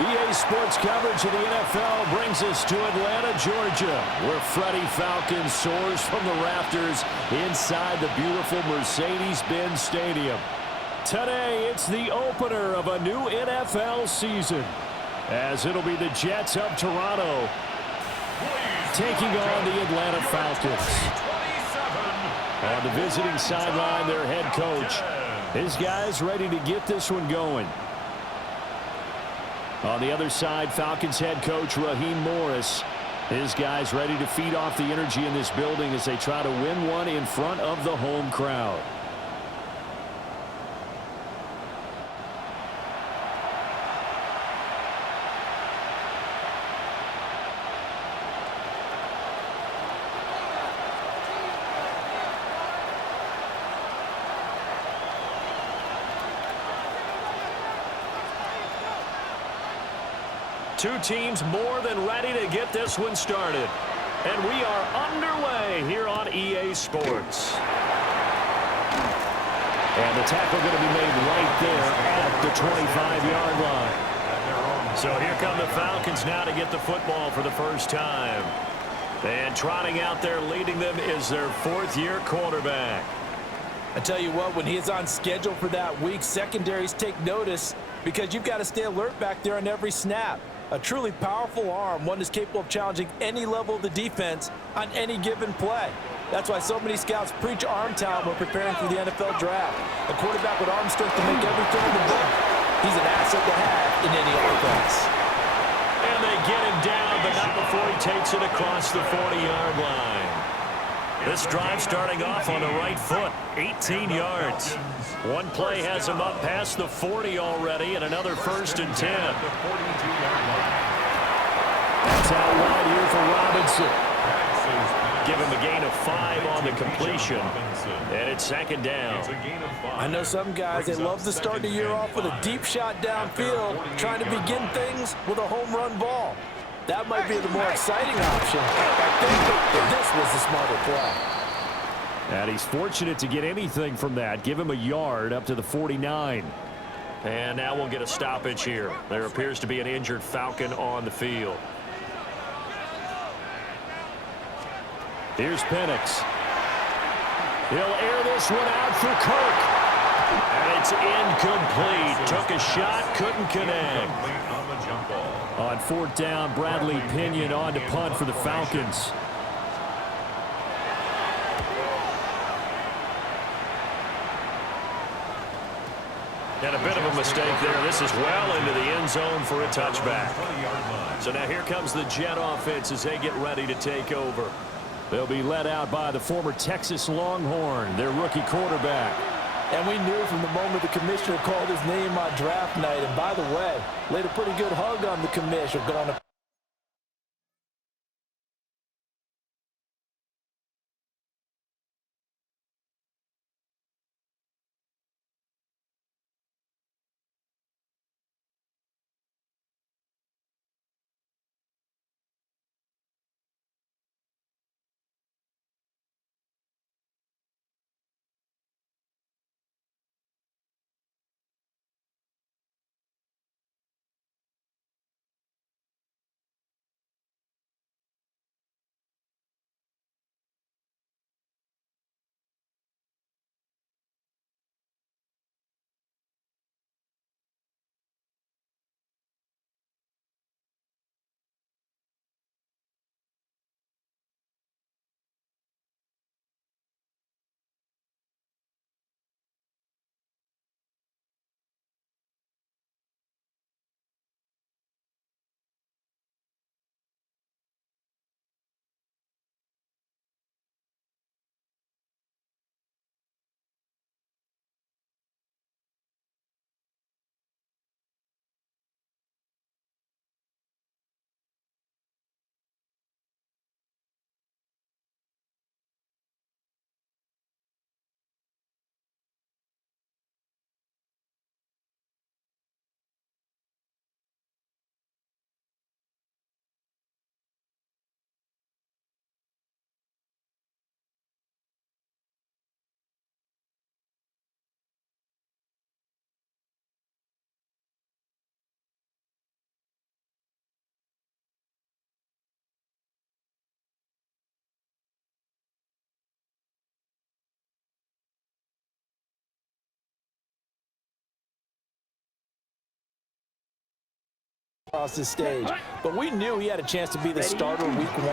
EA Sports coverage of the NFL brings us to Atlanta, Georgia, where Freddie Falcon soars from the rafters inside the beautiful Mercedes-Benz Stadium. Today, it's the opener of a new NFL season, as it'll be the Jets of Toronto taking on the Atlanta Falcons. On the visiting sideline, their head coach. His guys ready to get this one going. On the other side, Falcons head coach Raheem Morris. His guys ready to feed off the energy in this building as they try to win one in front of the home crowd. Two teams more than ready to get this one started. And we are underway here on EA Sports. And the tackle going to be made right there at the 25-yard line. So here come the Falcons now to get the football for the first time. And trotting out there leading them is their fourth-year quarterback. I tell you what, when he's on schedule for that week, secondaries take notice because you've got to stay alert back there on every snap. A truly powerful arm, one that's capable of challenging any level of the defense on any given play. That's why so many scouts preach arm talent when preparing for the NFL draft. A quarterback with arm strength to make every throw in the book. He's an asset to have in any offense. And they get him down, but not before he takes it across the 40-yard line. This drive starting off on the right foot, 18 yards. One play has him up past the 40 already, and another 1st and 10. That's out wide here for Robinson. Give him a gain of 5 on the completion, and it's 2nd down. I know some guys, they love to start the year off with a deep shot downfield, trying to begin things with a home run ball. That might be the more exciting option. I think that this was the smarter play. And he's fortunate to get anything from that. Give him a yard up to the 49. And now we'll get a stoppage here. There appears to be an injured Falcon on the field. Here's Penix. He'll air this one out for Kirk. And it's incomplete. Took a shot, couldn't connect. On 4th down, Bradley Pinion on to punt for the Falcons. And a bit of a mistake there. This is well into the end zone for a touchback. So now here comes the Jet offense as they get ready to take over. They'll be led out by the former Texas Longhorn, their rookie quarterback. And we knew from the moment the commissioner called his name on draft night. And by the way, laid a pretty good hug on the commissioner going to across the stage. But we knew he had a chance to be the starter week 1.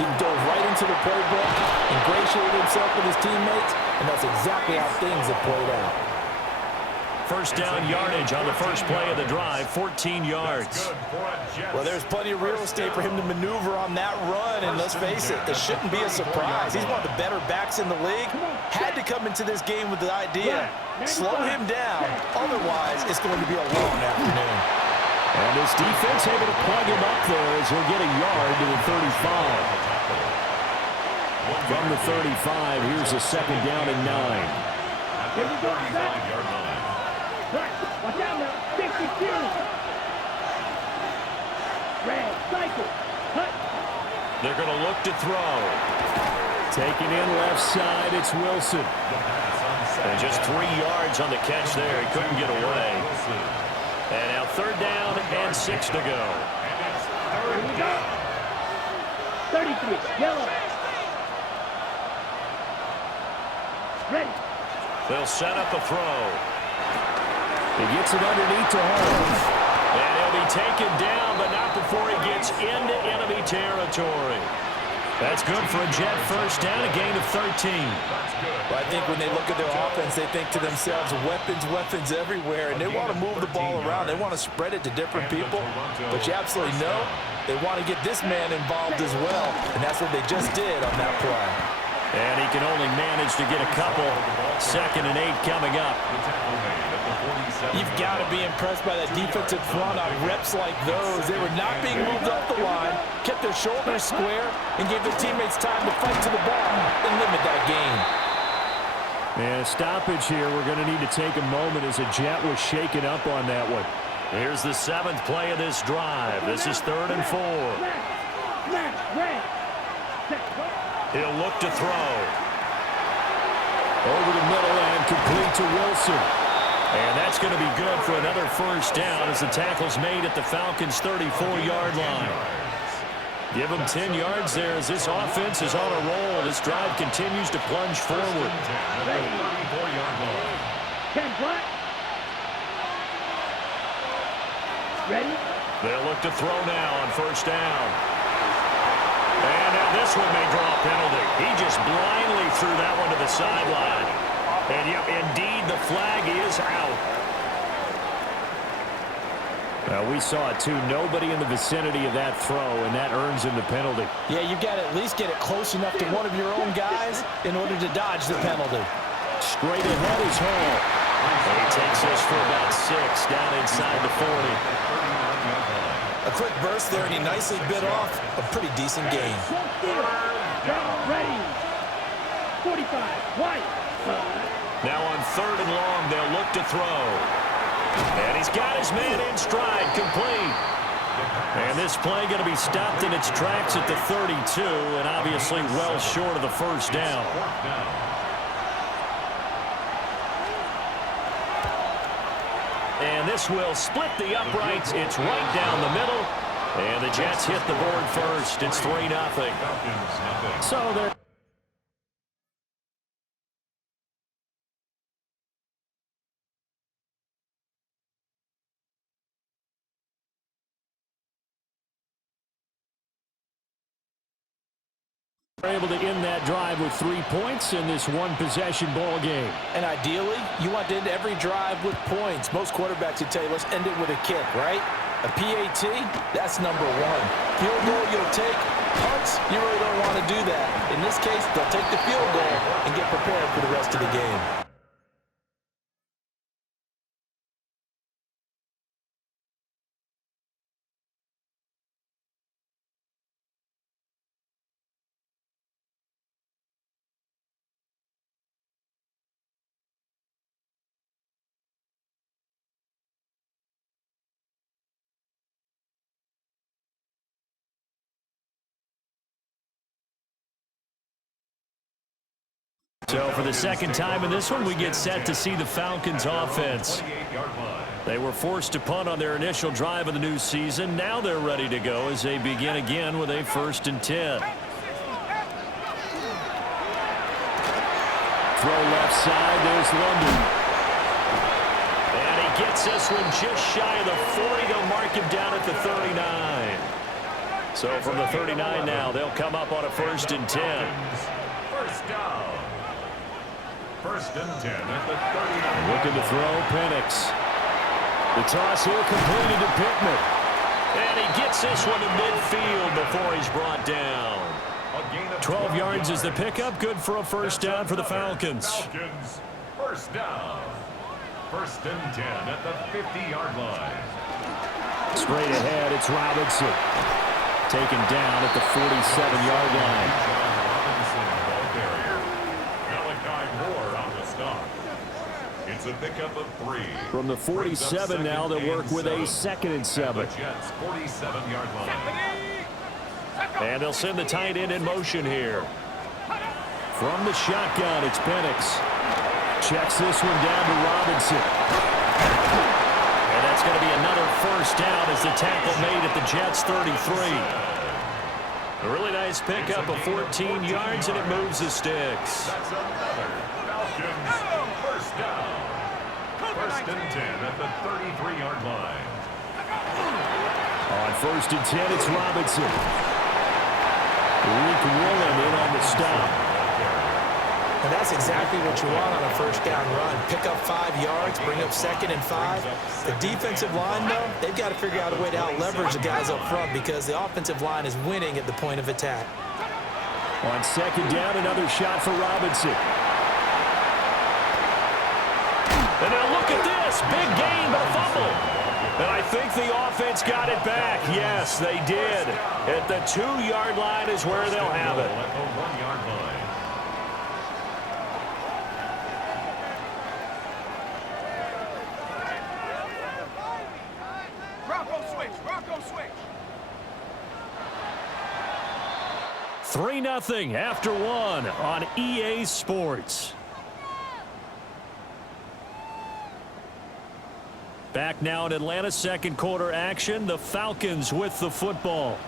He dove right into the playbook, ingratiated himself with his teammates, and that's exactly how things have played out. First down yardage on the first play of the drive, 14 yards. Well, there's plenty of real estate for him to maneuver on that run, and let's face it, it shouldn't be a surprise. He's one of the better backs in the league. Had to come into this game with the idea, slow him down, otherwise it's going to be a long afternoon. And his defense able to plug him up there as he'll get a yard to the 35. From the 35, here's a second down and 9. Here we go, watch out now. 52. Red, cycle. Cut. They're going to look to throw. Taking in left side, it's Wilson. And just 3 yards on the catch there. He couldn't get away. And now third down and 6 to go. Here we go. 33. Yellow. Ready. They'll set up a throw. He gets it underneath to Holmes. And he'll be taken down, but not before he gets into enemy territory. That's good for a Jet first down, a gain of 13. Well, I think when they look at their offense, they think to themselves, weapons everywhere, and they want to move the ball around. They want to spread it to different people, but you absolutely know they want to get this man involved as well, and that's what they just did on that play. And he can only manage to get a couple. 2nd and 8 coming up. You've got to be impressed by that defensive front on reps like those. They were not being moved off the line, kept their shoulders square, and gave their teammates time to fight to the ball and limit that gain. And a stoppage here. We're going to need to take a moment as a Jet was shaken up on that one. Here's the 7th play of this drive. This is 3rd and 4. He'll look to throw. Over the middle and complete to Wilson. And that's going to be good for another first down as the tackle's made at the Falcons' 34-yard line. Give them 10 yards there as this offense is on a roll. This drive continues to plunge forward. 34-yard line. 10 flat. Ready? They'll look to throw now on first down. And now this one may draw a penalty. He just blindly threw that one to the sideline. And yeah, indeed, the flag is out. We saw it, too. Nobody in the vicinity of that throw, and that earns him the penalty. Yeah, you've got to at least get it close enough to one of your own guys in order to dodge the penalty. Straight ahead is Hall. And he takes this for about 6 down inside the 40. A quick burst there, and he nicely bit off a pretty decent gain. Ready. 45. White. Now on 3rd and long, they'll look to throw. And he's got his man in stride, complete. And this play going to be stopped in its tracks at the 32, and obviously well short of the first down. And this will split the uprights. It's right down the middle. And the Jets hit the board first. It's 3-0. So they're able to end that drive with 3 points in this one-possession ball game. And ideally, you want to end every drive with points. Most quarterbacks would tell you, let's end it with a kick, right? A PAT, that's number 1. Field goal you'll take. Punts, you really don't want to do that. In this case, they'll take the field goal and get prepared for the rest of the game. So for the second time in this one, we get set to see the Falcons offense. They were forced to punt on their initial drive of the new season. Now they're ready to go as they begin again with a 1st and 10. Throw left side, there's London. And he gets this one just shy of the 40. They'll mark him down at the 39. So from the 39 now, they'll come up on a 1st and 10. First down. 1st and 10 at the 39. Looking to throw, Penix. The toss here completed to Pittman. And he gets this one to midfield before he's brought down. 12 yards is the pickup. Good for a 1st down for the Falcons. 1st down. 1st and 10 at the 50-yard line. Straight ahead, it's Robinson. Taken down at the 47-yard line. It's a pickup of 3. From the 47 now, they'll work with a 2nd and 7. Jets 47-yard line. And they'll send the tight end in motion here. From the shotgun, it's Penix. Checks this one down to Robinson. And that's going to be another 1st down as the tackle made at the Jets 33. A really nice pickup of 14 yards, and it moves the sticks. That's another Falcons 1st down. 1st and 10 at the 33-yard line. On 1st and 10, it's Robinson. Rick Woolen in on the stop. And that's exactly what you want on a 1st down run. Pick up 5 yards, bring up 2nd and 5. The defensive line, though, they've got to figure out a way to out-leverage the guys up front because the offensive line is winning at the point of attack. On 2nd down, another shot for Robinson. And now look at this. Big gain, but a fumble. And I think the offense got it back. Yes, they did. At the 2-yard line is where they'll have it. At the 1-yard line. Bronco switch. 3-0 after 1 on EA Sports. Back now in Atlanta, 2nd quarter action. The Falcons with the football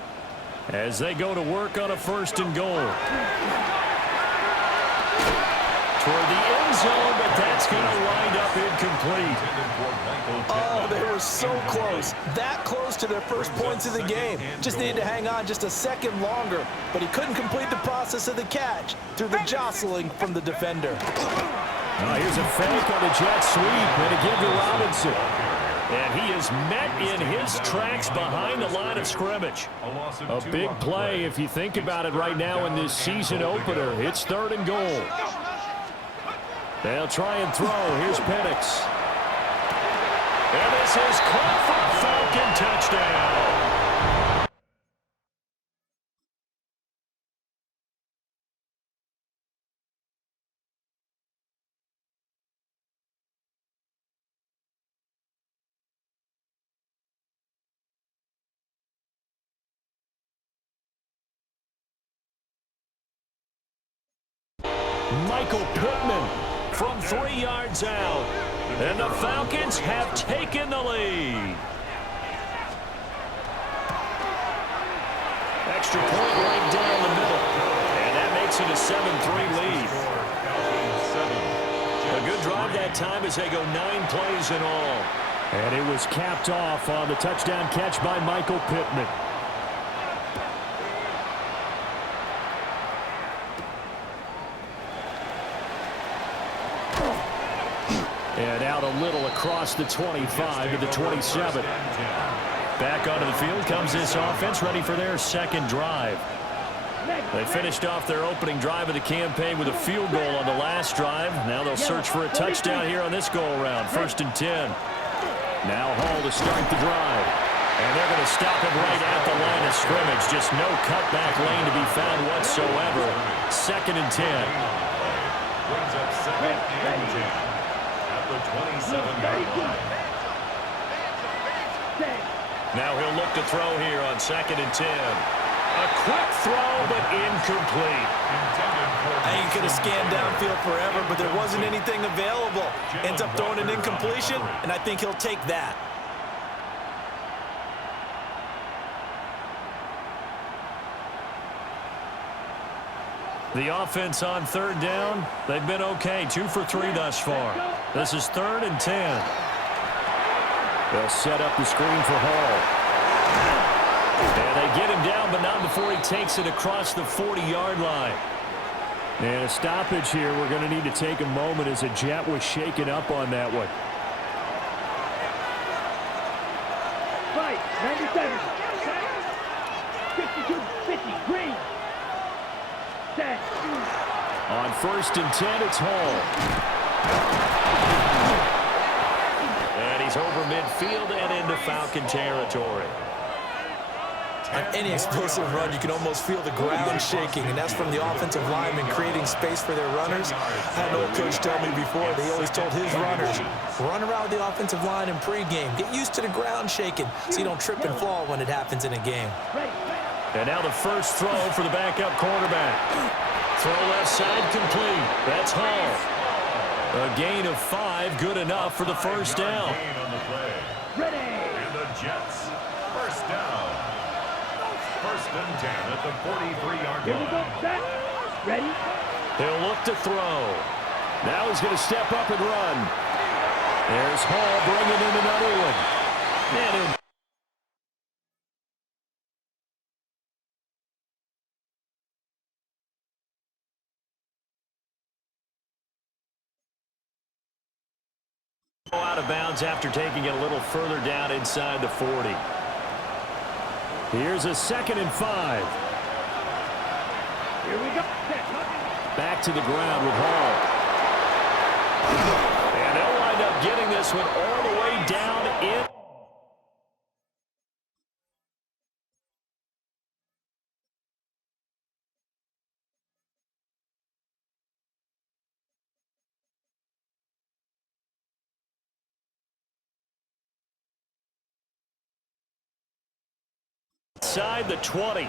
as they go to work on a 1st and goal. Toward the end zone, but that's going to wind up incomplete. Oh, they were so close. That close to their first points of the game. Just needed to hang on just a second longer, but he couldn't complete the process of the catch through the jostling from the defender. Here's a fake on the jet sweep, and again to Robinson. And he is met in his tracks behind the line of scrimmage. A big play if you think about it right now in this season opener. It's 3rd and goal. They'll try and throw. Here's Penix. And this is caught for a Falcon touchdown. Michael Pittman from 3 yards out. And the Falcons have taken the lead. Extra point right down the middle. And that makes it a 7-3 lead. A good drive that time as they go 9 plays in all. And it was capped off on the touchdown catch by Michael Pittman. And out a little across the 25 to the 27. Back onto the field comes this offense, ready for their 2nd drive. They finished off their opening drive of the campaign with a field goal on the last drive. Now they'll search for a touchdown here on this go-around. 1st and 10. Now Hall to start the drive. And they're going to stop him right at the line of scrimmage. Just no cutback lane to be found whatsoever. 2nd and 10. Brings up 2nd and 10. The 27-yard line. Now he'll look to throw here on 2nd and 10. A quick throw, but incomplete. He could have scanned downfield forever, but there wasn't anything available. Ends up throwing an incompletion, and I think he'll take that. The offense on 3rd down, they've been okay. 2 for 3 thus far. This is 3rd and 10. They'll set up the screen for Hall. And they get him down, but not before he takes it across the 40-yard line. And a stoppage here. We're going to need to take a moment as a Jet was shaken up on that one. Right, 97. 52-50, green. Set. On 1st and 10, it's Hall. And he's over midfield and into Falcon territory. On any explosive run, you can almost feel the ground shaking, and that's from the offensive linemen creating space for their runners. I had an old coach tell me before, they always told his runners, run around the offensive line in pregame. Get used to the ground shaking so you don't trip and fall when it happens in a game. And now the first throw for the backup quarterback. Throw left side complete. That's Hall. A gain of 5, good enough for the first down. Ready. And the Jets, first down. 1st and 10 at the 43-yard Here we go, line. set. Ready. He'll look to throw. Now he's going to step up and run. There's Hall bringing in another one. And in. Out of bounds after taking it a little further down inside the 40. Here's a 2nd and 5. Here we go. Back to the ground with Hall. And they'll wind up getting this one all the way down in. Inside the 20.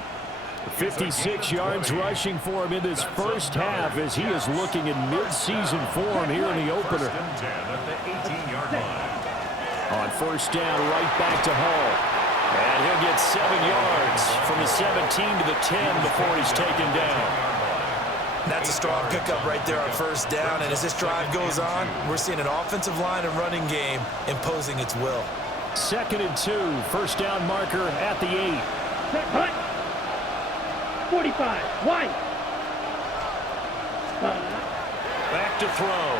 56 yards rushing for him in this first half as he is looking in mid-season form here in the opener. 1st and 10 at the 18-yard line. On first down, right back to Hall. And he'll get 7 yards from the 17 to the 10 before he's taken down. That's a strong pickup right there on first down, and as this drive goes on, we're seeing an offensive line and running game imposing its will. 2nd and 2, first down marker at the 8. Set, hunt. 45, white. Back to throw.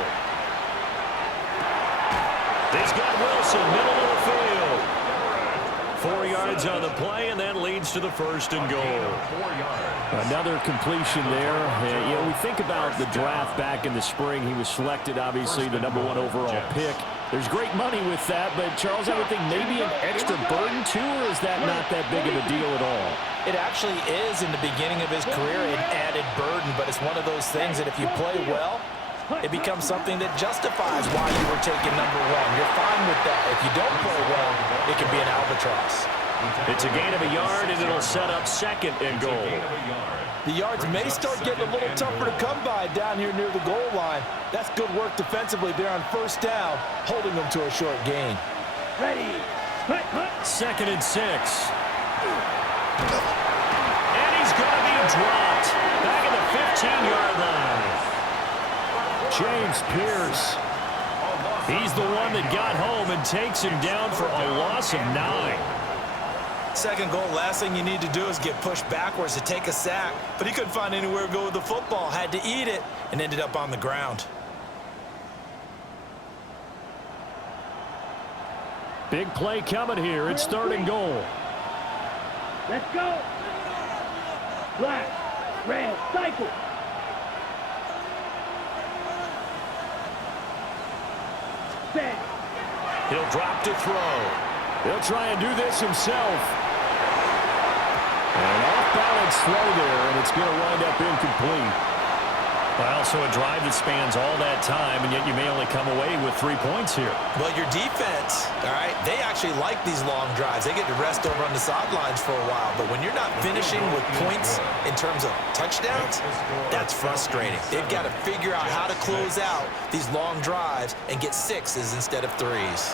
He's got Wilson, middle of the field. 4 yards on the play, and that leads to the 1st and goal. 4 yards. Another completion there. You know, we think about the draft back in the spring. He was selected, obviously, the #1 overall pick. There's great money with that, but, Charles, I would think maybe an extra burden, too, or is that not that big of a deal at all? It actually is in the beginning of his career an added burden, but it's one of those things that if you play well, it becomes something that justifies why you were taken #1. You're fine with that. If you don't play well, it can be an albatross. It's a gain of a yard, and it'll set up 2nd and goal. The yards may start getting a little tougher to come by down here near the goal line. That's good work defensively there on first down, holding them to a short gain. Ready. Hunt, hunt. 2nd and 6. And he's going to be dropped back at the 15-yard line. James Pierce. He's the one that got home and takes him down for a loss of 9. 2nd goal, last thing you need to do is get pushed backwards to take a sack. But he couldn't find anywhere to go with the football, had to eat it, and ended up on the ground. Big play coming here. It's 3rd and goal. Let's go. Black, red, cycle. Set. He'll drop to throw. He'll try and do this himself. And off-balance throw there, and it's going to wind up incomplete. Well, so a drive that spans all that time, and yet you may only come away with 3 points here. Well, your defense, all right, they actually like these long drives. They get to rest over on the sidelines for a while. But when you're not finishing with points in terms of touchdowns, that's frustrating. They've got to figure out how to close out these long drives and get 6s instead of 3s.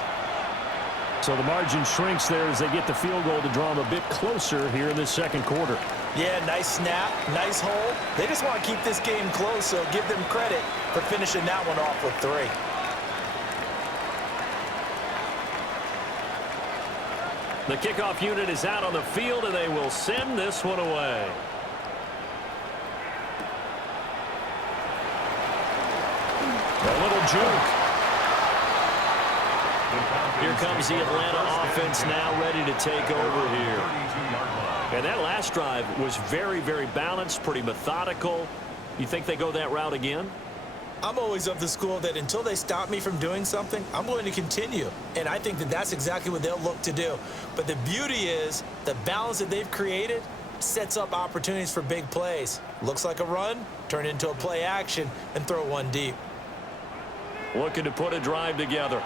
So the margin shrinks there as they get the field goal to draw them a bit closer here in this 2nd quarter. Yeah, nice snap, nice hold. They just want to keep this game close, so give them credit for finishing that one off with 3. The kickoff unit is out on the field, and they will send this one away. A little juke. Here comes the Atlanta offense now ready to take over here. And that last drive was very, very balanced, pretty methodical. You think they go that route again? I'm always of the school that until they stop me from doing something, I'm going to continue. And I think that that's exactly what they'll look to do. But the beauty is the balance that they've created sets up opportunities for big plays. Looks like a run, turn into a play action, and throw one deep. Looking to put a drive together.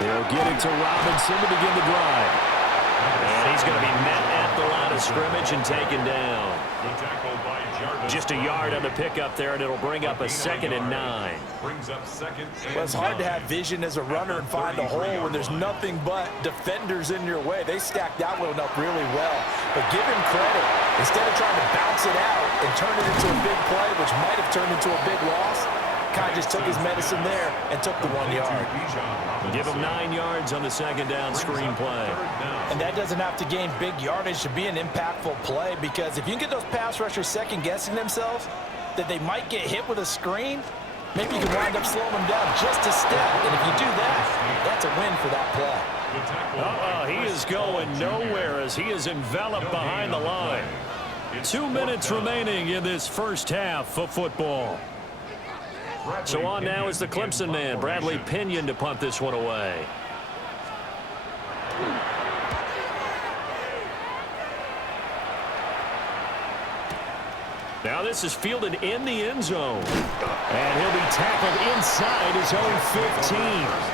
They'll get it to Robinson to begin the drive. And he's going to be met at the line of scrimmage and taken down. Just a yard on the pickup there, and it'll bring up a 2nd and 9. Well, it's hard to have vision as a runner and find a hole when there's nothing but defenders in your way. They stacked that one up really well. But give him credit. Instead of trying to bounce it out and turn it into a big play, which might have turned into a big loss, kind of just took his medicine there and took the 1 yard. Give him 9 yards on the 2nd down screen play. And that doesn't have to gain big yardage to be an impactful play, because if you can get those pass rushers second-guessing themselves that they might get hit with a screen, maybe you can wind up slowing them down just a step. And if you do that, that's a win for that play. He is going nowhere as he is enveloped behind the line. 2 minutes remaining in this first half of football. So on now is the Clemson man, Bradley Pinion, to punt this one away. Now this is fielded in the end zone. And he'll be tackled inside his own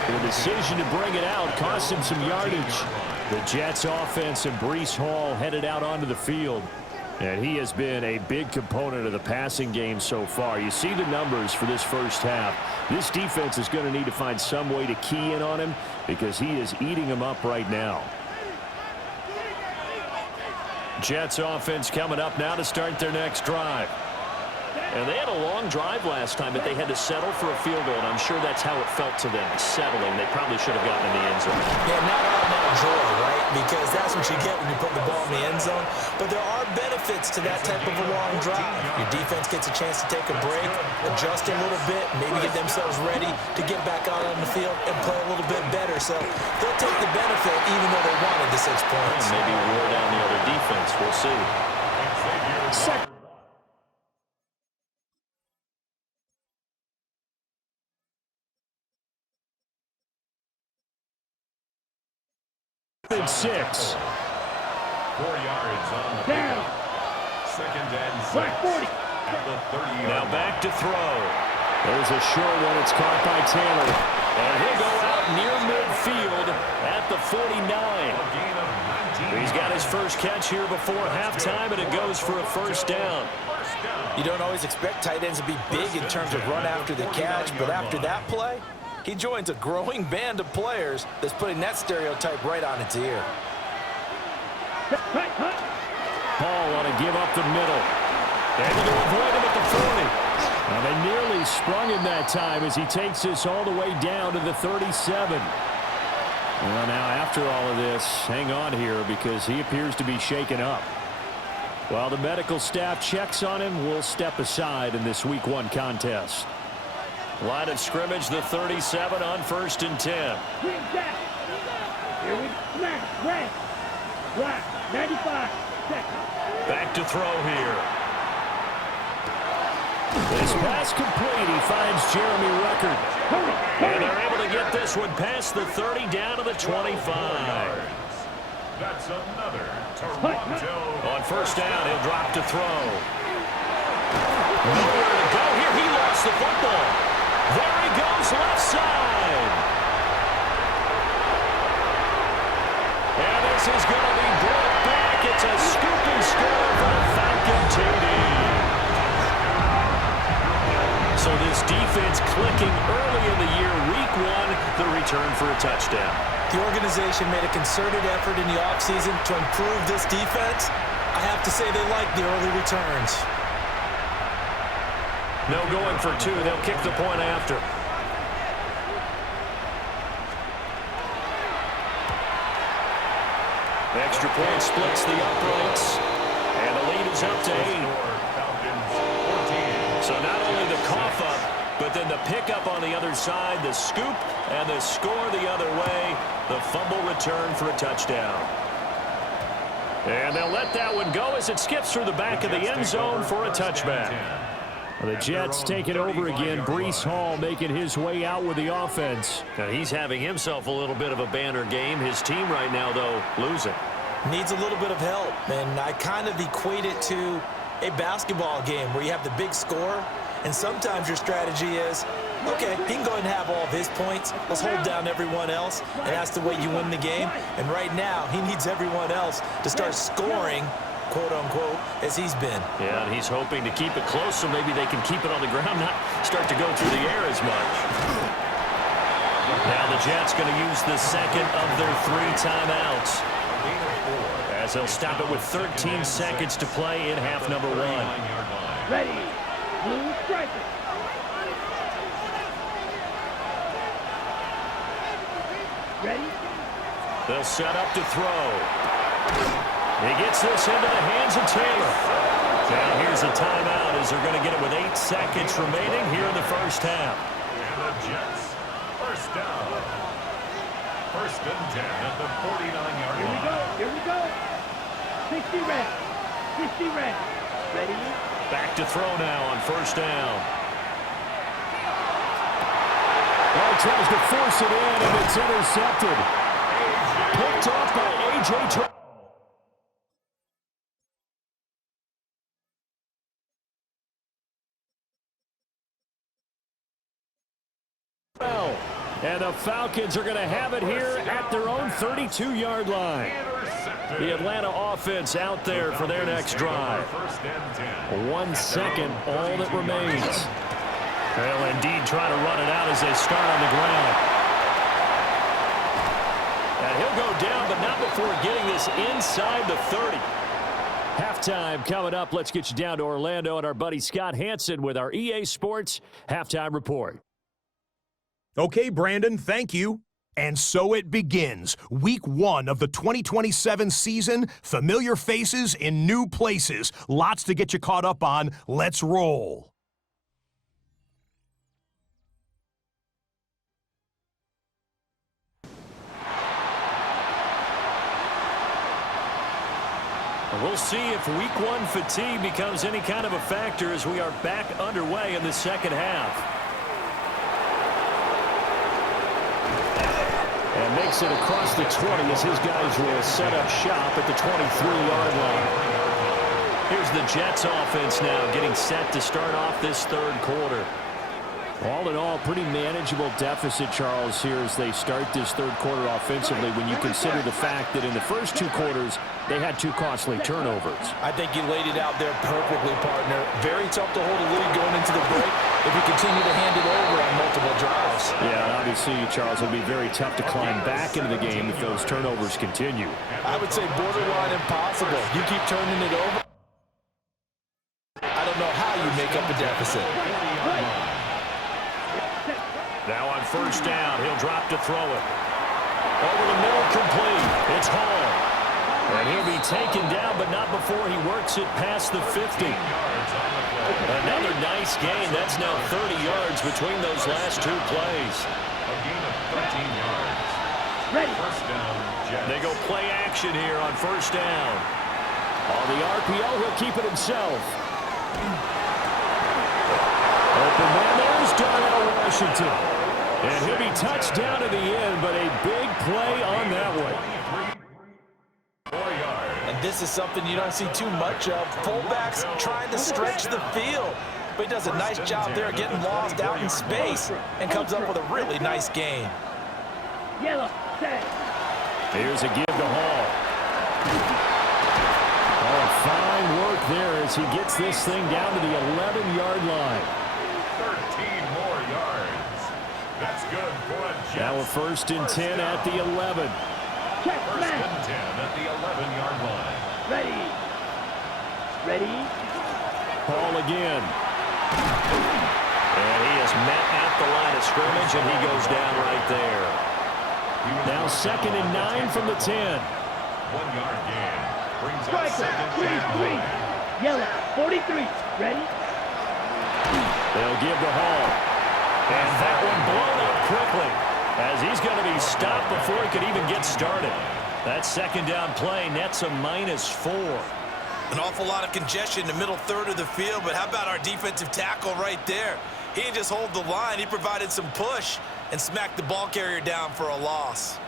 15. The decision to bring it out cost him some yardage. The Jets offense and Breece Hall headed out onto the field. And he has been a big component of the passing game so far. You see the numbers for this first half. This defense is going to need to find some way to key in on him because he is eating them up right now. Jets offense coming up now to start their next drive. And they had a long drive last time, but they had to settle for a field goal, and I'm sure that's how it felt to them, settling. They probably should have gotten in the end zone. Yeah, not all that joy, right? Because that's what you get when you put the ball in the end zone. But there are benefits to that type of a long drive. Your defense gets a chance to take a break, adjust a little bit, maybe get themselves ready to get back out on the field and play a little bit better. So they'll take the benefit even though they wanted the 6 points. Maybe wear down the other defense. We'll see. Second and 6. 4 yards on the pickup. 2nd and 6. At the 30-yard now back to throw. There's a short one. It's caught by Taylor. And he'll go out near midfield at the 49. He's got his first catch here before halftime, and it goes for a first down. You don't always expect tight ends to be big in terms of run after the catch, but after that play, he joins a growing band of players that's putting that stereotype right on its ear. Paul want to give up the middle. Able to avoid him at the 40. And they nearly sprung him that time as he takes this all the way down to the 37. Well, now after all of this, hang on here because he appears to be shaken up. While the medical staff checks on him, we'll step aside in this Week 1 contest. Line of scrimmage, the 37 on 1st and 10. Here we smash, red, black, 95, second. Back to throw here. This pass complete. He finds Jeremy Ruckert. And they're able to get this one past the 30 down to the 25. That's another Toronto. On 1st down, he'll drop to throw. Nowhere to go here. He lost the football. There he goes, left side. And this is going to be brought back. It's a scoop and score for the Falcon TD. So this defense clicking early in the year, Week 1, the return for a touchdown. The organization made a concerted effort in the offseason to improve this defense. I have to say they like the early returns. No going for 2. They'll kick the point after. Extra point splits the uprights. And the lead is up to 8. So not only the cough up, but then the pickup on the other side, the scoop, and the score the other way. The fumble return for a touchdown. And they'll let that one go as it skips through the back of the end zone for a touchback. The Jets take it over again. Breece Hall making his way out with the offense. Now he's having himself a little bit of a banner game. His team right now, though, losing. Needs a little bit of help, and I kind of equate it to a basketball game where you have the big score, and sometimes your strategy is, okay, he can go ahead and have all of his points. Let's hold down everyone else, and that's the way you win the game. And right now, he needs everyone else to start scoring, quote-unquote, as he's been. Yeah, and he's hoping to keep it close so maybe they can keep it on the ground, not start to go through the air as much. Now the Jets going to use the second of their 3 timeouts, as they'll stop it with 13 seconds to play in half number 1. Ready. Blue striker. Ready. They'll set up to throw. He gets this into the hands of Taylor. Now here's a timeout as they're going to get it with 8 seconds remaining here in the first half. And the Jets, first down. First and 10 at the 49-yard line. Here we go. 60 red. 60 red. Ready. Back to throw now on first down. Well, tries to force it in, and it's intercepted. Picked off by A.J. And the Falcons are going to have it here at their own 32-yard line. The Atlanta offense out there for their next drive. 1 second, all that remains. They'll indeed try to run it out as they start on the ground. And he'll go down, but not before getting this inside the 30. Halftime coming up. Let's get you down to Orlando and our buddy Scott Hansen with our EA Sports Halftime Report. Okay, Brandon, thank you. And so it begins. Week 1 of the 2027 season. Familiar faces in new places. Lots to get you caught up on. Let's roll. We'll see if Week 1 fatigue becomes any kind of a factor as we are back underway in the second half. And makes it across the 20 as his guys will set up shop at the 23-yard line. Here's the Jets offense now getting set to start off this third quarter. All in all, pretty manageable deficit, Charles, here as they start this third quarter offensively when you consider the fact that in the first 2 quarters, they had 2 costly turnovers. I think you laid it out there perfectly, partner. Very tough to hold a lead going into the break if you continue to hand it over on multiple drives. Yeah, and obviously, Charles, it'll be very tough to climb back into the game if those turnovers continue. I would say borderline impossible. You keep turning it over. I don't know how you make up a deficit. Now on first down, he'll drop to throw it. Over the middle, complete. It's Hall. And he'll be taken down, but not before he works it past the 50. Another nice gain. That's now 30 yards between those last 2 plays. A gain of 13 yards. Ready. First down, Jets. They go play action here on first down. On the RPO, he'll keep it himself. Open man, there's Darnell Washington. And he'll be touched down to the end, but a big play on that one. 4 yards. And this is something you don't see too much of. Fullbacks trying to stretch the field. But he does a nice job there getting lost out in space and comes up with a really nice gain. Yellow. Set. Here's a give to Hall. Oh, fine work there as he gets this thing down to the 11-yard line. 13 more yards. That's good for a Jets. Now a first and 10 at the 11. Check. First Man. and 10 at the 11-yard line. Ready. Ready. Hall again. And he is met at the line of scrimmage, and he goes down right there. Now second and 9 from the 10. 1-yard gain. Brings up Striker, second 3, and 3. 1. Yellow, 43. Ready? They'll give the Hall. And that one blown up quickly as he's going to be stopped before he could even get started. That second down play nets a -4. An awful lot of congestion in the middle third of the field, but how about our defensive tackle right there? He didn't just hold the line, he provided some push and smacked the ball carrier down for a loss.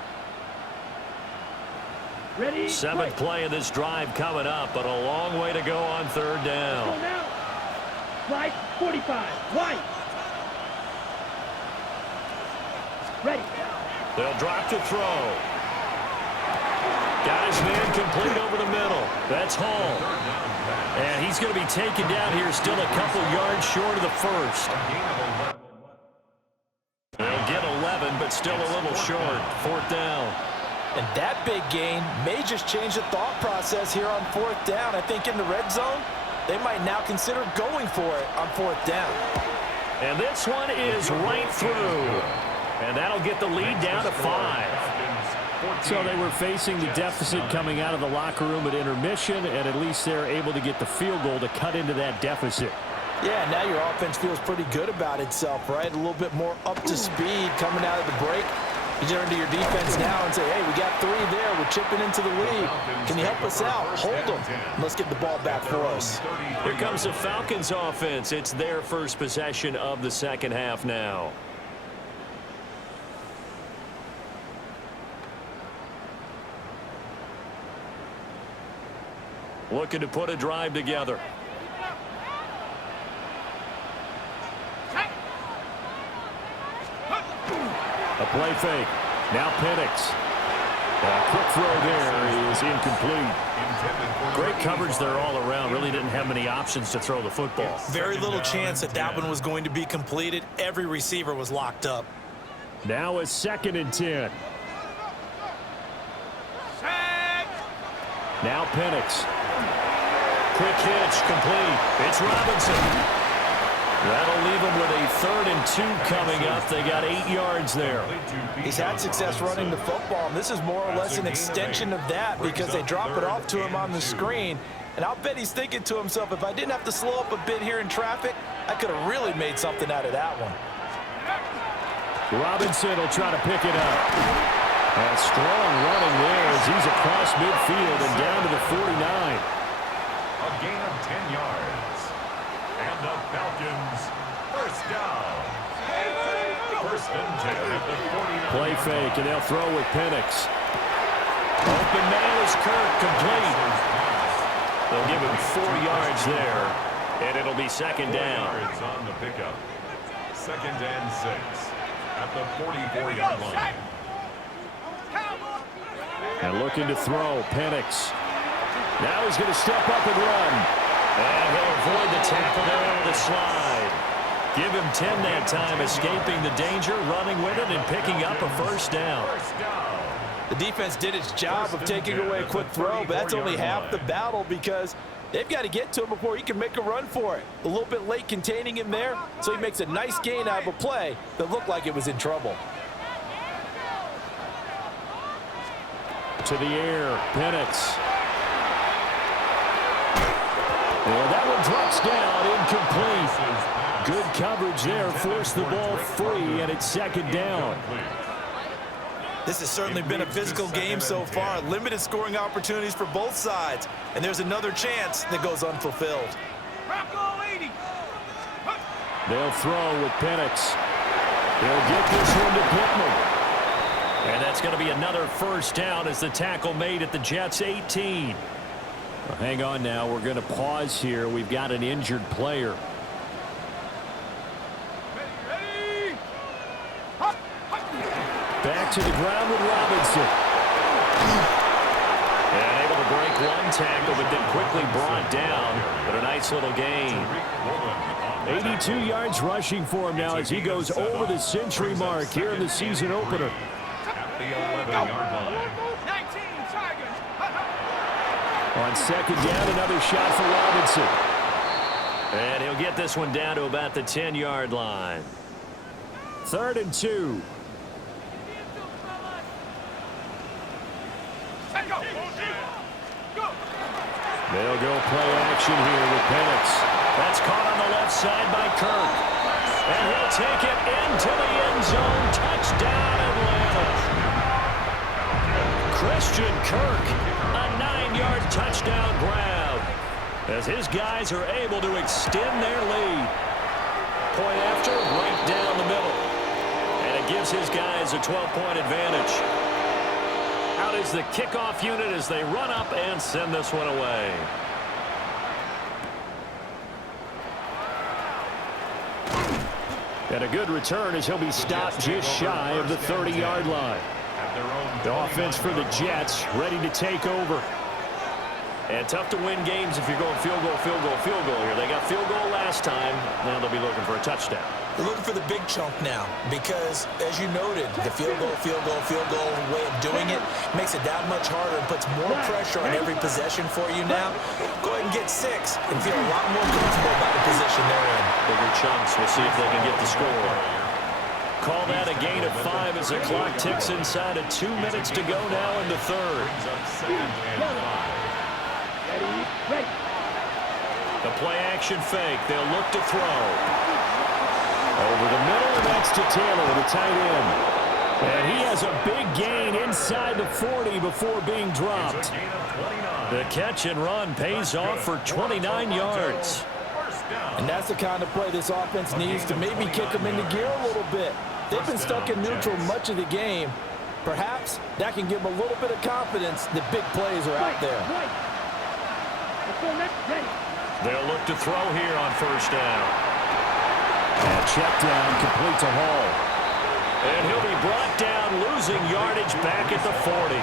Ready? Seventh play of this drive coming up, but a long way to go on third Go down. now. Right, 45. White. Ready. They'll drop to throw. Got his man complete over the middle. That's Hall. And he's going to be taken down here, still a couple yards short of the first. They'll get 11, but still a little short. Fourth down. And that big gain may just change the thought process here on fourth down. I think in the red zone, they might now consider going for it on fourth down. And this one is right through. And that'll get the lead down to 5. So they were facing the deficit coming out of the locker room at intermission, and at least they're able to get the field goal to cut into that deficit. Yeah, now your offense feels pretty good about itself, right? A little bit more up to speed coming out of the break. You turn to your defense now and say, hey, we got 3 there. We're chipping into the lead. Can you help us out? Hold them. Let's get the ball back for us. Here comes the Falcons offense. It's their first possession of the second half now. Looking to put a drive together. A play fake. Now Penix. A quick throw there is incomplete. Great coverage there all around. Really didn't have many options to throw the football. Very little chance that that one was going to be completed. Every receiver was locked up. Now a 2nd and 10. Now Penix. Quick hitch, complete. It's Robinson. That'll leave them with a 3rd and 2 coming up. They got 8 yards there. He's had success running the football, and this is more or less an extension of that because they drop it off to him on the screen. And I'll bet he's thinking to himself, if I didn't have to slow up a bit here in traffic, I could have really made something out of that one. Robinson will try to pick it up. A strong running there as he's across midfield and down to the 49. A gain of 10 yards. And the Falcons, first down. First and 10 at the 49. Play fake, and they'll throw with Penix. Open man is Kirk, complete. They'll give him 4 yards there, and it'll be second down. 4 yards on the pickup. 2nd and 6 at the 44-yard line. And looking to throw, Penix. Now he's going to step up and run. And he'll avoid the tackle there on the slide. Give him 10 that time, escaping the danger, running with it, and picking up a first down. The defense did its job of taking away a quick throw, but that's only half the battle because they've got to get to him before he can make a run for it. A little bit late containing him there, so he makes a nice gain out of a play that looked like it was in trouble. To the air, Penix. Well, that one drops down, incomplete. Good coverage there, forced the ball free, and it's second down. This has certainly been a physical game so far. Limited scoring opportunities for both sides, and there's another chance that goes unfulfilled. They'll throw with Penix. They'll get this one to Pittman. And that's going to be another first down as the tackle made at the Jets' 18. Well, hang on now. We're going to pause here. We've got an injured player. Back to the ground with Robinson. And able to break one tackle, but then quickly brought down. But a nice little gain. 82 yards rushing for him now as he goes over the century mark here in the season opener. At the 11-yard line. On second down, another shot for Robinson. And he'll get this one down to about the 10-yard line. 3rd and 2. They'll go play action here with Penix. That's caught on the left side by Kirk. And he'll take it into the end zone. Touchdown, Atlanta. Christian Kirk, a 9-yard touchdown grab, as his guys are able to extend their lead. Point after, right down the middle. And it gives his guys a 12-point advantage. Out is the kickoff unit as they run up and send this one away. And a good return as he'll be stopped just shy of the 30-yard line. The offense for the Jets ready to take over. And tough to win games if you're going field goal, field goal, field goal here. They got field goal last time. Now they'll be looking for a touchdown. They're looking for the big chunk now because, as you noted, the field goal way of doing it makes it that much harder and puts more pressure on every possession for you now. Go ahead and get 6 and feel a lot more comfortable about the position they're in. Bigger chunks. We'll see if they can get the score. Call that a gain of 5 as the clock ticks inside of 2 minutes to go now in the third. The play action fake. They'll look to throw. Over the middle, and that's to Taylor, the tight end. And he has a big gain inside the 40 before being dropped. The catch and run pays off for 29 yards. And that's the kind of play this offense needs to maybe kick them into gear a little bit. They've been stuck in neutral much of the game. Perhaps that can give them a little bit of confidence that big plays are out there. They'll look to throw here on first down. And check down, complete to Hall. And he'll be brought down, losing yardage back at the 40.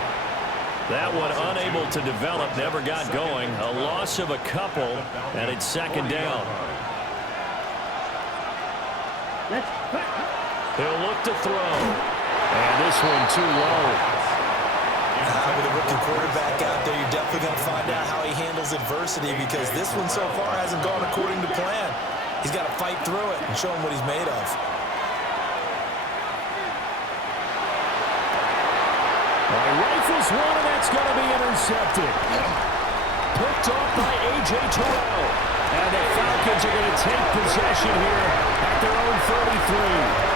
That one unable to develop, never got going. A loss of a couple, and it's second down. He'll look to throw. And this one too low. With a rookie quarterback out there, you're definitely going to find out how he handles adversity because this one so far hasn't gone according to plan. He's got to fight through it and show him what he's made of. Rifles one, and that's going to be intercepted. Picked off by A.J. Terrell. And the Falcons are going to take possession here at their own 33.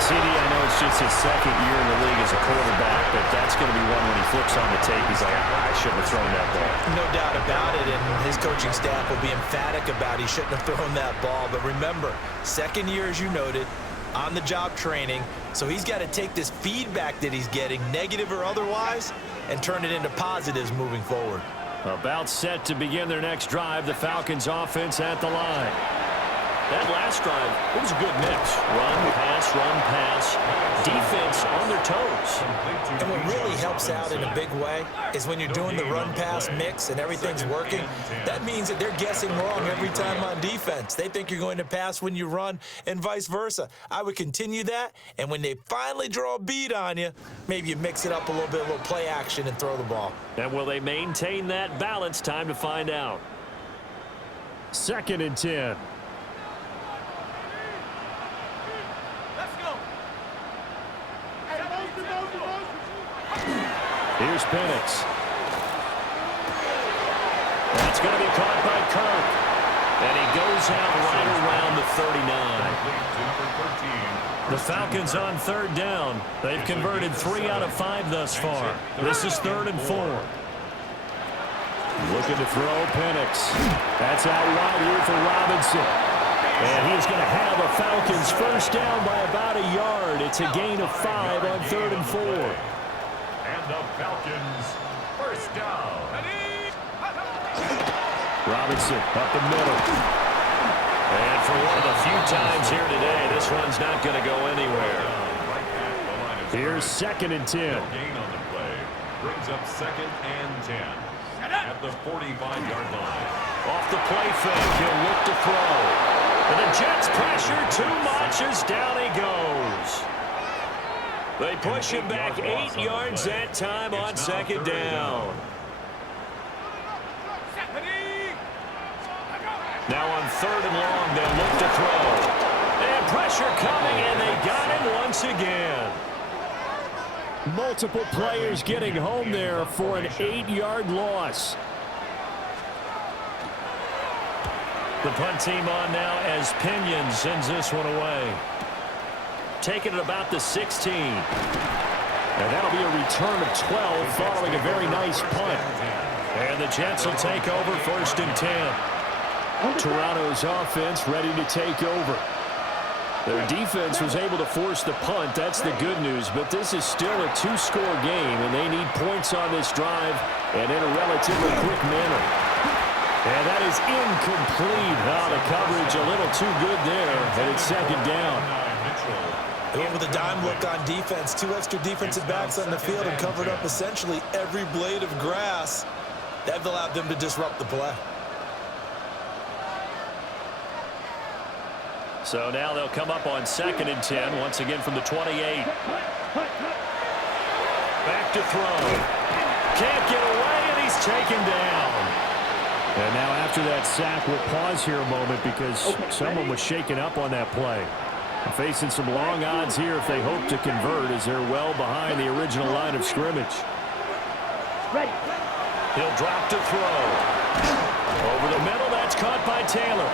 CD, I know it's just his second year in the league as a quarterback, but that's going to be one when he flips on the tape. He's like, I shouldn't have thrown that ball. No doubt about it, and his coaching staff will be emphatic about he shouldn't have thrown that ball. But remember, second year, as you noted, on-the-job training, so he's got to take this feedback that he's getting, negative or otherwise, and turn it into positives moving forward. About set to begin their next drive, the Falcons offense at the line. That last drive, it was a good mix. Run, pass, defense on their toes. And what really helps out in a big way is when you're doing the run-pass mix and everything's working, that means that they're guessing wrong every time on defense. They think you're going to pass when you run and vice versa. I would continue that, and when they finally draw a bead on you, maybe you mix it up a little play action and throw the ball. And will they maintain that balance? Time to find out. 2nd and 10. Here's Penix. That's going to be caught by Kirk. And he goes out right around the 39. The Falcons on 3rd down. They've converted 3 out of 5 thus far. This is 3rd and 4. Looking to throw Penix. That's out wide here for Robinson. And he's going to have a Falcons first down by about a yard. It's a gain of 5 on 3rd and 4. And the Falcons first down. Robinson up the middle. And for one of the few times here today, this one's not going to go anywhere. Here's 2nd and 10. Gain on the play brings up 2nd and 10 at the 45-yard line. Off the play fake, he'll look to throw. And the Jets pressure too much as down he goes. They push him back 8 yards that time on 2nd down. Now on 3rd and long, they'll look to throw. And pressure coming, and they got him once again. Multiple players getting home there for an 8-yard loss. The punt team on now as Pinion sends this one away. Taking it about the 16. And that'll be a return of 12 following a very nice punt. And the Jets will take over 1st and 10. Toronto's offense ready to take over. Their defense was able to force the punt. That's the good news. But this is still a 2-score game, and they need points on this drive and in a relatively quick manner. And that is incomplete. The coverage a little too good there, and it's 2nd down. With a dime look on defense, 2 extra defensive backs on the field and covered up essentially every blade of grass. That allowed them to disrupt the play. So now they'll come up on 2nd and 10, once again from the 28. Back to throw. Can't get away, and he's taken down. And now after that sack, we'll pause here a moment because someone was shaken up on that play. Facing some long odds here if they hope to convert as they're well behind the original line of scrimmage. He'll drop to throw. Over the middle, that's caught by Taylor.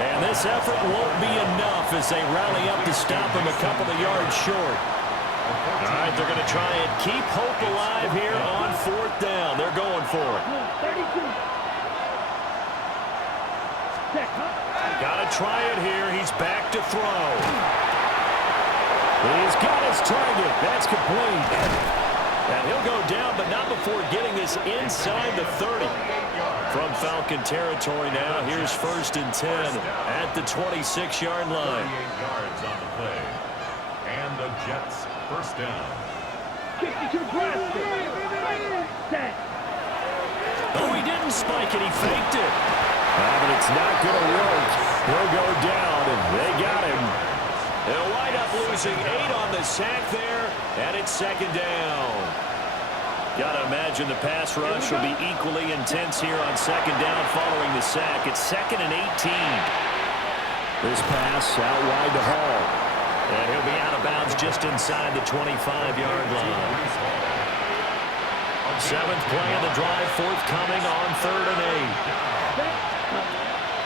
And this effort won't be enough as they rally up to stop him a couple of yards short. All right, they're going to try and keep hope alive here on 4th down. They're going for it. 32. Got to try it here. He's back to throw. He's got his target. That's complete. And he'll go down, but not before getting this inside the 30. From Falcon territory now, here's 1st and 10 at the 26-yard line. 38 yards on the play. And the Jets 1st down. 62 set. Oh, he didn't spike it. He faked it. But it's not going to work. He'll go down, and they got him. They'll wind up losing 8 on the sack there, and it's 2nd down. Got to imagine the pass rush will be equally intense here on 2nd down following the sack. It's 2nd and 18. This pass out wide to Hall. And he'll be out of bounds just inside the 25-yard line. 7th play of the drive, forthcoming on 3rd and 8.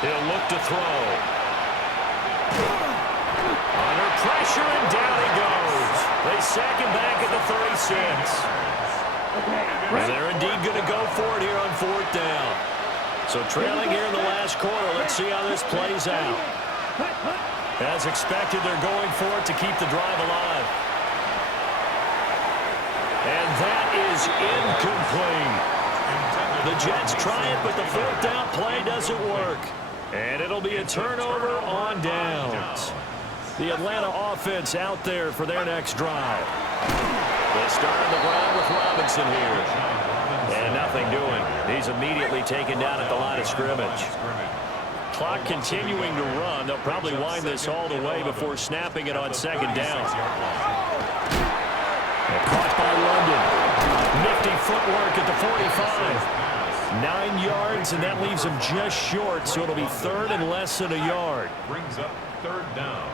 He'll look to throw. Under pressure, and down he goes. They sack him back at the 36. And they're indeed going to go for it here on 4th down. So trailing here in the last quarter. Let's see how this plays out. As expected, they're going for it to keep the drive alive. And that is incomplete. The Jets try it, but the 4th down play doesn't work. And it'll be a turnover on downs. The Atlanta offense out there for their next drive. They start on the ground with Robinson here. And nothing doing. He's immediately taken down at the line of scrimmage. Clock continuing to run. They'll probably wind this all the way before snapping it on 2nd down. Caught by London. Nifty footwork at the 45. 9 yards, and that leaves him just short, so it'll be 3rd and less than a yard. Brings up 3rd down.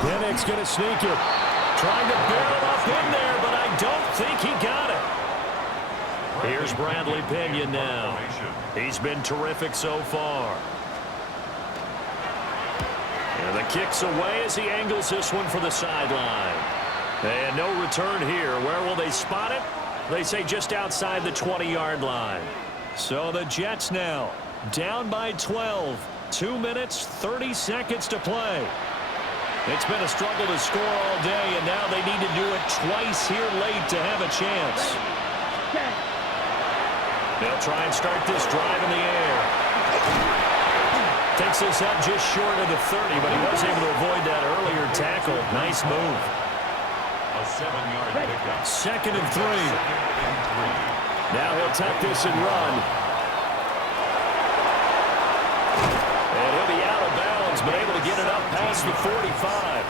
Pennick's going to sneak it. Trying to barrel up in there, but I don't think he got it. Here's Bradley Pinion now. He's been terrific so far. And the kick's away as he angles this one for the sideline. And no return here. Where will they spot it? They say just outside the 20-yard line. So the Jets now down by 12. 2 minutes, 30 seconds to play. It's been a struggle to score all day, and now they need to do it twice here late to have a chance. They'll try and start this drive in the air. Takes this up just short of the 30, but he was able to avoid that earlier tackle. Nice move. A 7-yard pickup. 2nd and 3. Now he'll tuck this and run. And he'll be out of bounds, but able to get it up past the 45.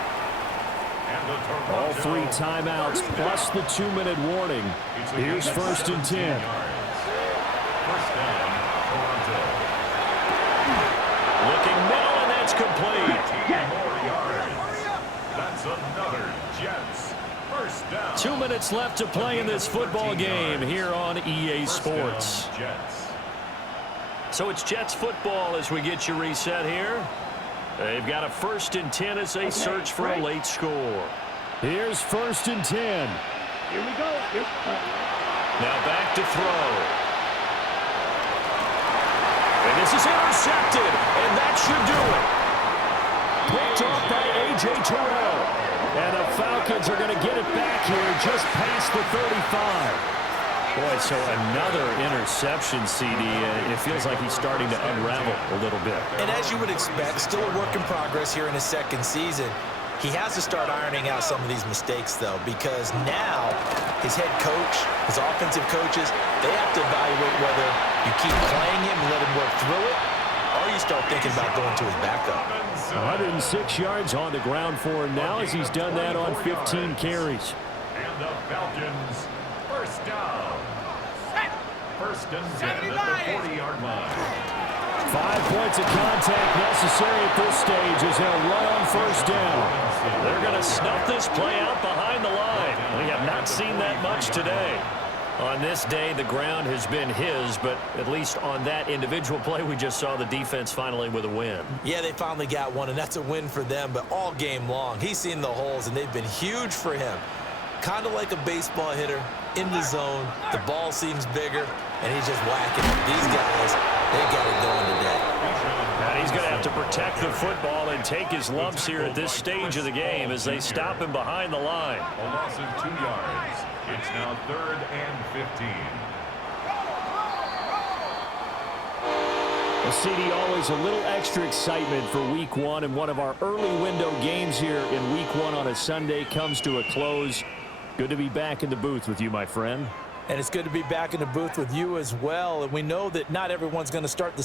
All 3 timeouts plus the 2-minute warning. Here's 1st and 10. 1st down, Toronto. Looking middle, and that's complete. More yards. That's another Jets. First down. 2 minutes left to play in this football game here on EA Sports. First down, Jets. So it's Jets football as we get you reset here. They've got a 1st and 10 as they search for a late score. Here's 1st and 10. Here we go. Now back to throw. And this is intercepted, and that should do it. Picked off by A.J. Terrell. And the Falcons are going to get it back here just past the 35. Boy, so another interception, CD. It feels like he's starting to unravel a little bit. And as you would expect, still a work in progress here in his 2nd season. He has to start ironing out some of these mistakes, though, because now his head coach, his offensive coaches, they have to evaluate whether you keep playing him and let him work through it, or you start thinking about going to his backup. 106 yards on the ground for him now as he's done that on 15 carries. And the Falcons, first down. 1st and 10 at the 40-yard line. 5 points of contact necessary at this stage as they'll run on 1st down. They're going to snuff this play out behind the line. We have not seen that much today. On this day, the ground has been his, but at least on that individual play, we just saw the defense finally with a win. Yeah, they finally got one, and that's a win for them, but all game long, he's seen the holes, and they've been huge for him. Kind of like a baseball hitter in the zone. The ball seems bigger, and he's just whacking it. These guys, they got it going today. And he's going to have to protect the football and take his lumps here at this stage of the game as they stop him behind the line. A loss of 2 yards. It's now 3rd and 15. Well, CD, always a little extra excitement for Week 1, and one of our early window games here in Week 1 on a Sunday comes to a close. Good to be back in the booth with you, my friend. And it's good to be back in the booth with you as well. And we know that not everyone's going to start the